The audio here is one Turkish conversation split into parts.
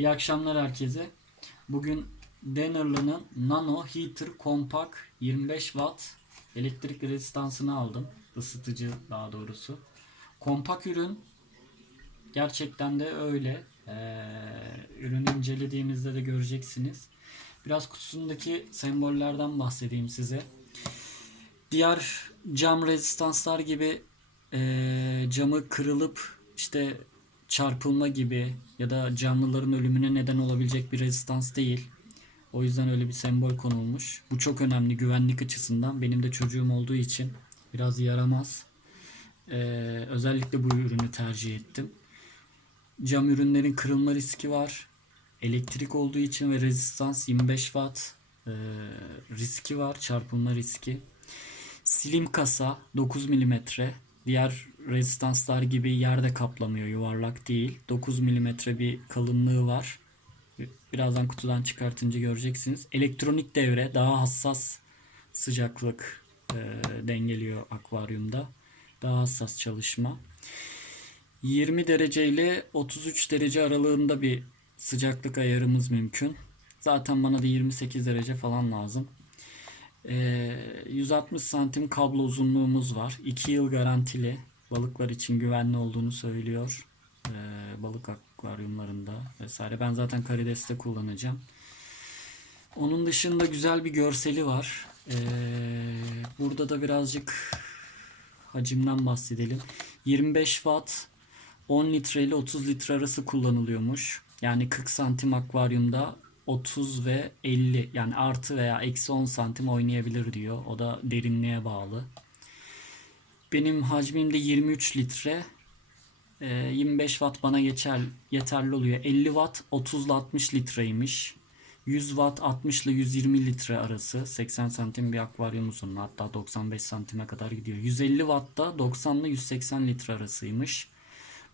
İyi akşamlar herkese. Bugün Dener'lı'nın Nano Heater Compact 25 Watt elektrik rezistansını aldım. Isıtıcı daha doğrusu. Kompak ürün gerçekten de öyle. Ee, ürünü incelediğimizde de göreceksiniz. Biraz kutusundaki sembollerden bahsedeyim size. Diğer cam rezistanslar gibi eee, camı kırılıp işte çarpılma gibi ya da canlıların ölümüne neden olabilecek bir rezistans değil. O yüzden öyle bir sembol konulmuş. Bu çok önemli güvenlik açısından. Benim de çocuğum olduğu için biraz yaramaz. Eee, özellikle bu ürünü tercih ettim. Cam ürünlerin kırılma riski var. Elektrik olduğu için ve rezistans 25 watt eee, riski var. Çarpılma riski. Slim kasa 9 mm. Diğer rezistanslar gibi yerde kaplamıyor, yuvarlak değil. 9 mm bir kalınlığı var. Birazdan kutudan çıkartınca göreceksiniz. Elektronik devre daha hassas sıcaklık e, dengeliyor akvaryumda. Daha hassas çalışma. 20 derece ile 33 derece aralığında bir sıcaklık ayarımız mümkün. Zaten bana da 28 derece falan lazım. Ee, 160 santim kablo uzunluğumuz var. 2 yıl garantili. Balıklar için güvenli olduğunu söylüyor. Ee, balık akvaryumlarında vesaire. Ben zaten karideste kullanacağım. Onun dışında güzel bir görseli var. Ee, burada da birazcık hacimden bahsedelim. 25 watt 10 litre ile 30 litre arası kullanılıyormuş. Yani 40 santim akvaryumda 30 ve 50 yani artı veya eksi 10 santim oynayabilir diyor. O da derinliğe bağlı. Benim hacmim de 23 litre. Ee, 25 watt bana geçer, yeterli oluyor. 50 watt 30 ile 60 litreymiş. 100 watt 60 ile 120 litre arası. 80 santim bir akvaryum uzunluğu hatta 95 santime kadar gidiyor. 150 watt da 90 ile 180 litre arasıymış.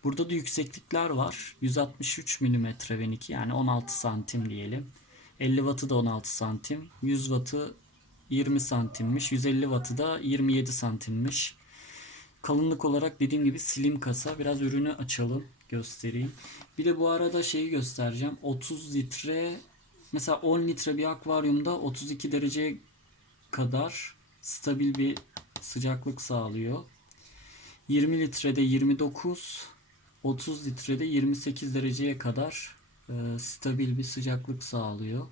Burada da yükseklikler var. 163 mm benimki yani 16 santim diyelim. 50 wattı da 16 santim. 100 wattı 20 santimmiş. 150 wattı da 27 santimmiş. Kalınlık olarak dediğim gibi slim kasa. Biraz ürünü açalım göstereyim. Bir de bu arada şeyi göstereceğim. 30 litre mesela 10 litre bir akvaryumda 32 dereceye kadar stabil bir sıcaklık sağlıyor. 20 litrede 29, 30 litrede 28 dereceye kadar e, stabil bir sıcaklık sağlıyor.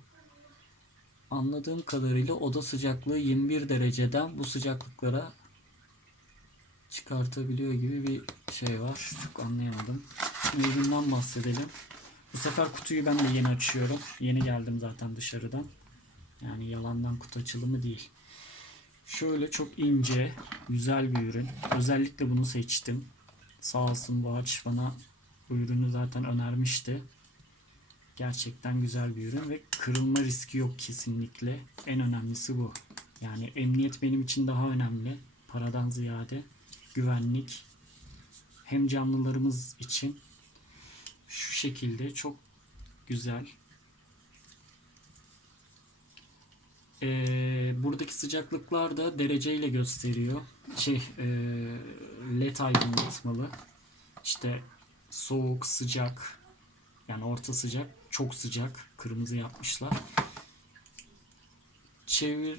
Anladığım kadarıyla oda sıcaklığı 21 dereceden bu sıcaklıklara çıkartabiliyor gibi bir şey var. Çok anlayamadım. Üründen bahsedelim. Bu sefer kutuyu ben de yeni açıyorum. Yeni geldim zaten dışarıdan. Yani yalandan kutu açılımı değil. Şöyle çok ince, güzel bir ürün. Özellikle bunu seçtim. Sağ olsun Boğaç bana bu ürünü zaten önermişti. Gerçekten güzel bir ürün ve kırılma riski yok kesinlikle. En önemlisi bu. Yani emniyet benim için daha önemli. Paradan ziyade güvenlik. Hem canlılarımız için şu şekilde çok güzel. Ee, buradaki sıcaklıklar da dereceyle gösteriyor. Şey, e, led aydınlatmalı. İşte soğuk, sıcak, yani orta sıcak, çok sıcak. Kırmızı yapmışlar. Çevir,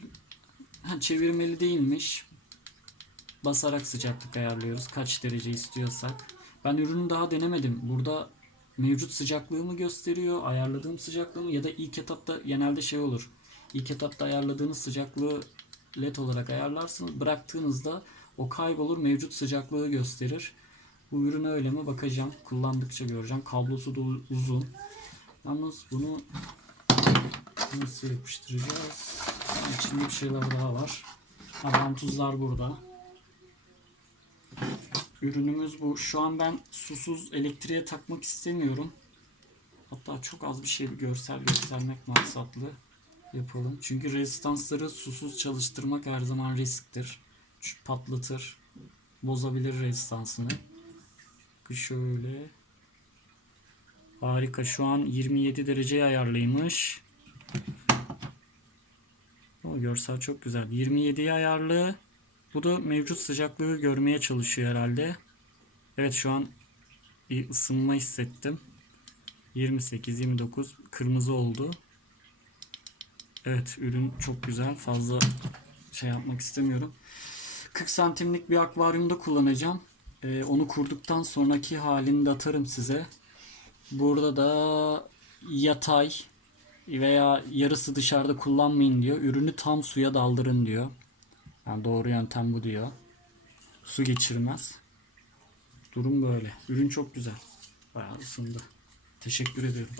ha, çevirmeli değilmiş. Basarak sıcaklık ayarlıyoruz. Kaç derece istiyorsak. Ben ürünü daha denemedim. Burada mevcut sıcaklığımı gösteriyor. Ayarladığım sıcaklığımı ya da ilk etapta genelde şey olur. İlk etapta ayarladığınız sıcaklığı led olarak ayarlarsınız. Bıraktığınızda o kaybolur mevcut sıcaklığı gösterir. Bu ürün öyle mi bakacağım. Kullandıkça göreceğim. Kablosu da uzun. Yalnız bunu nasıl yapıştıracağız? İçinde bir şeyler daha var. Ha, vantuzlar burada. Ürünümüz bu. Şu an ben susuz elektriğe takmak istemiyorum. Hatta çok az bir şey bir görsel göstermek maksatlı yapalım. Çünkü rezistansları susuz çalıştırmak her zaman risktir. Patlatır. Bozabilir rezistansını. Şöyle. Harika. Şu an 27 dereceye ayarlıymış. O görsel çok güzel. 27'ye ayarlı. Bu da mevcut sıcaklığı görmeye çalışıyor herhalde. Evet şu an bir ısınma hissettim. 28, 29 kırmızı oldu. Evet ürün çok güzel. Fazla şey yapmak istemiyorum. 40 santimlik bir akvaryumda kullanacağım. Ee, onu kurduktan sonraki halini de atarım size. Burada da yatay veya yarısı dışarıda kullanmayın diyor. Ürünü tam suya daldırın diyor. Yani doğru yöntem bu diyor. Su geçirmez. Durum böyle. Ürün çok güzel. Bayağı ısındı. Teşekkür ediyorum.